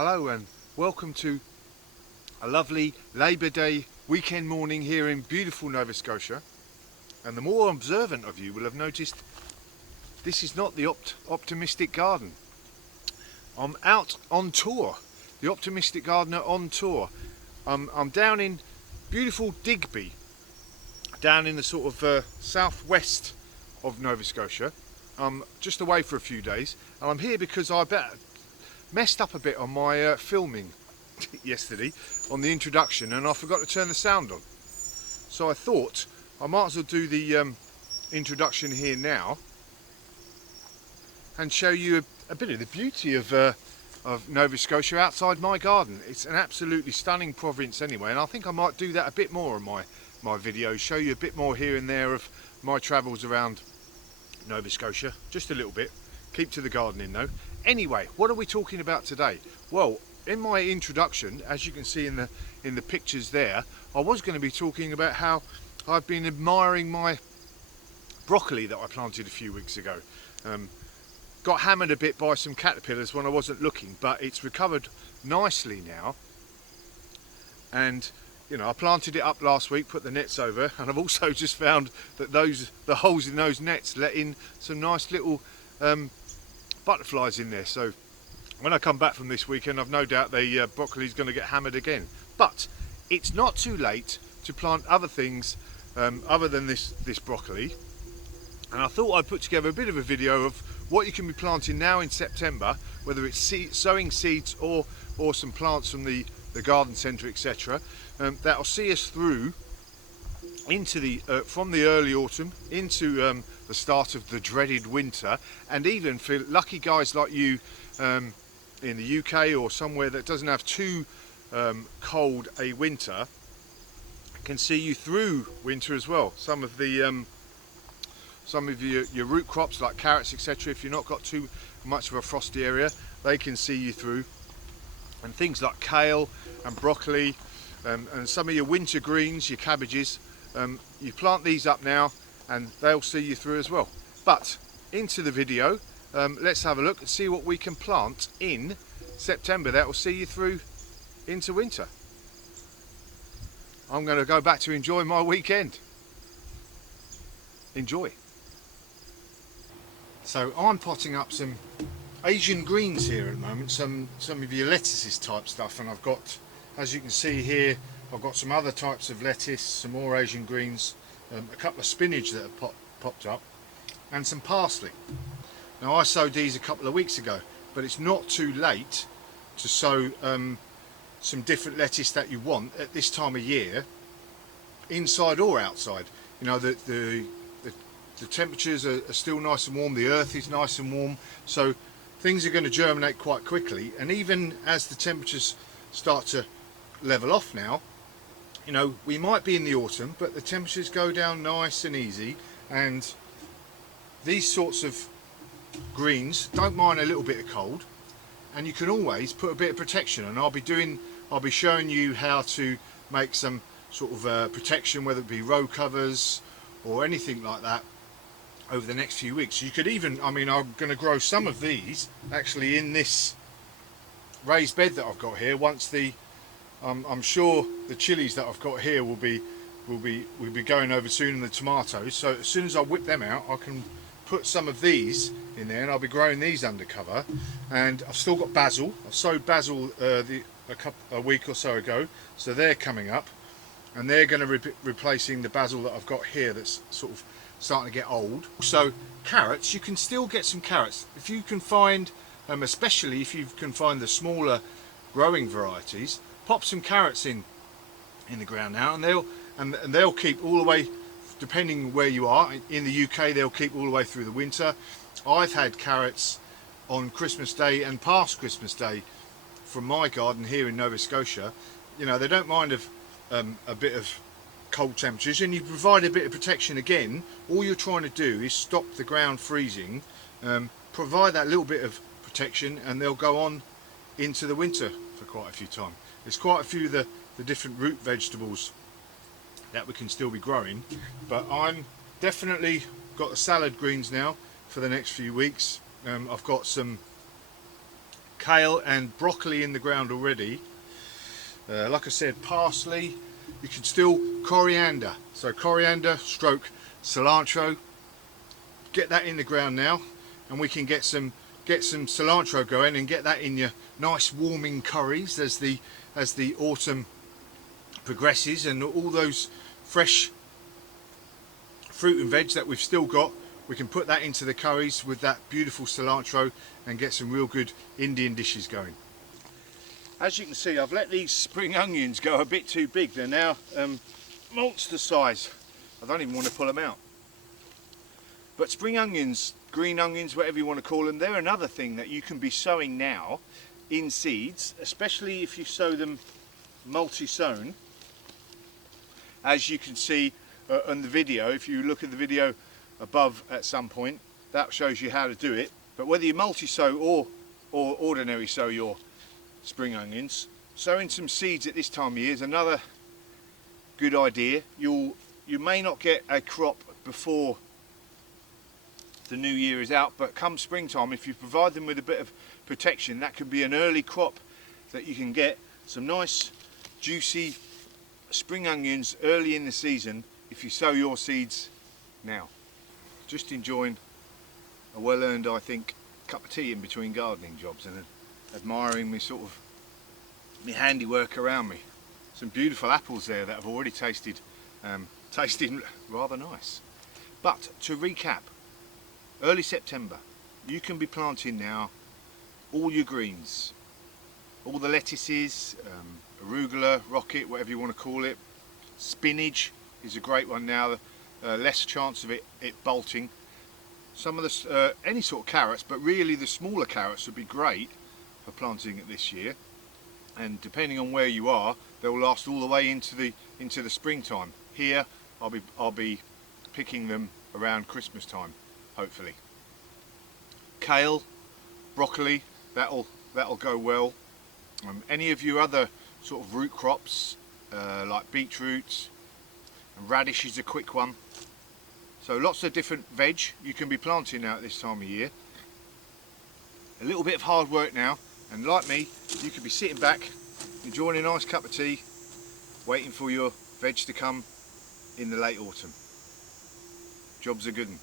Hello and welcome to a lovely Labour Day weekend morning here in beautiful Nova Scotia. And the more observant of you will have noticed this is not the optimistic garden. I'm out on tour, the optimistic gardener on tour. I'm down in beautiful Digby, down in the sort of southwest of Nova Scotia. I'm just away for a few days, and I'm here because I messed up a bit on my filming yesterday on the introduction, and I forgot to turn the sound on. So I thought I might as well do the introduction here now and show you a bit of the beauty of Nova Scotia outside my garden. It's an absolutely stunning province anyway, and I think I might do that a bit more in my videos, show you a bit more here and there of my travels around Nova Scotia, just a little bit. Keep to the gardening though. Anyway, what are we talking about today? Well, in my introduction, as you can see in the pictures there, I was going to be talking about how I've been admiring my broccoli that I planted a few weeks ago. Got hammered a bit by some caterpillars when I wasn't looking, but it's recovered nicely now. And you know, I planted it up last week, put the nets over, and I've also just found that the holes in those nets let in some nice little butterflies in there. So when I come back from this weekend, I've no doubt the broccoli's going to get hammered again. But it's not too late to plant other things other than this broccoli. And I thought I'd put together a bit of a video of what you can be planting now in September, whether it's sowing seeds or some plants from the garden centre, etc. That'll see us through into the from the early autumn into the start of the dreaded winter, and even for lucky guys like you in the UK or somewhere that doesn't have too cold a winter, can see you through winter as well. Some of your root crops like carrots, etc., if you've not got too much of a frosty area, they can see you through. And things like kale and broccoli and some of your winter greens, your cabbages, you plant these up now and they'll see you through as well. But into the video, let's have a look and see what we can plant in September that will see you through into winter. I'm going to go back to enjoy my weekend. Enjoy. So I'm potting up some Asian greens here at the moment, some of your lettuces type stuff, and I've got, as you can see here, I've got some other types of lettuce, some more Asian greens, a couple of spinach that have popped up, and some parsley. Now I sowed these a couple of weeks ago, but it's not too late to sow some different lettuce that you want at this time of year, inside or outside. You know, the temperatures are still nice and warm, the earth is nice and warm, so things are going to germinate quite quickly. And even as the temperatures start to level off now, you know, we might be in the autumn, but the temperatures go down nice and easy, and these sorts of greens don't mind a little bit of cold, and you can always put a bit of protection. And I'll be showing you how to make some sort of protection, whether it be row covers or anything like that, over the next few weeks. You could even, I mean, I'm going to grow some of these actually in this raised bed that I've got here. Once I'm sure the chilies that I've got here will be going over soon, and the tomatoes. So as soon as I whip them out, I can put some of these in there, and I'll be growing these under cover. And I've still got basil. I sowed basil a week or so ago, so they're coming up, and they're going to be replacing the basil that I've got here that's sort of starting to get old. So carrots, you can still get some carrots if you can find, especially if you can find the smaller growing varieties. Pop some carrots in the ground now, and they'll keep all the way, depending where you are. In the UK, they'll keep all the way through the winter. I've had carrots on Christmas Day and past Christmas Day from my garden here in Nova Scotia. You know, they don't mind a bit of cold temperatures, and you provide a bit of protection. Again, all you're trying to do is stop the ground freezing, provide that little bit of protection, and they'll go on into the winter for quite a few times. There's quite a few of the different root vegetables that we can still be growing, but I'm definitely got the salad greens now for the next few weeks. I've got some kale and broccoli in the ground already. Like I said, parsley. You can still coriander. So coriander stroke cilantro. Get that in the ground now, and we can get some cilantro going and get that in your nice warming curries as the autumn progresses, and all those fresh fruit and veg that we've still got, we can put that into the curries with that beautiful cilantro and get some real good Indian dishes going. As you can see, I've let these spring onions go a bit too big. They're now monster size. I don't even want to pull them out. But spring onions, green onions, whatever you want to call them, they're another thing that you can be sowing now in seeds, especially if you sow them multi-sown. As you can see on the video, if you look at the video above at some point, that shows you how to do it. But whether you multi-sow or ordinary sow your spring onions, sowing some seeds at this time of year is another good idea. You may not get a crop before the new year is out, but come springtime, if you provide them with a bit of protection, that could be an early crop that you can get some nice juicy spring onions early in the season if you sow your seeds now. Just enjoying a well-earned, I think, cup of tea in between gardening jobs and admiring me sort of my handiwork around me. Some beautiful apples there that have already tasted rather nice. But to recap, early September, you can be planting now all your greens, all the lettuces, arugula, rocket, whatever you want to call it. Spinach is a great one now, less chance of it bolting. Some of the any sort of carrots, but really the smaller carrots would be great for planting it this year. And depending on where you are, they'll last all the way into the springtime. Here, I'll be picking them around Christmas time, hopefully. Kale, broccoli, that'll go well. Any of your other sort of root crops, like beetroot, and radish is a quick one. So lots of different veg you can be planting now at this time of year. A little bit of hard work now, and like me, you could be sitting back, enjoying a nice cup of tea, waiting for your veg to come in the late autumn. Job's a good one.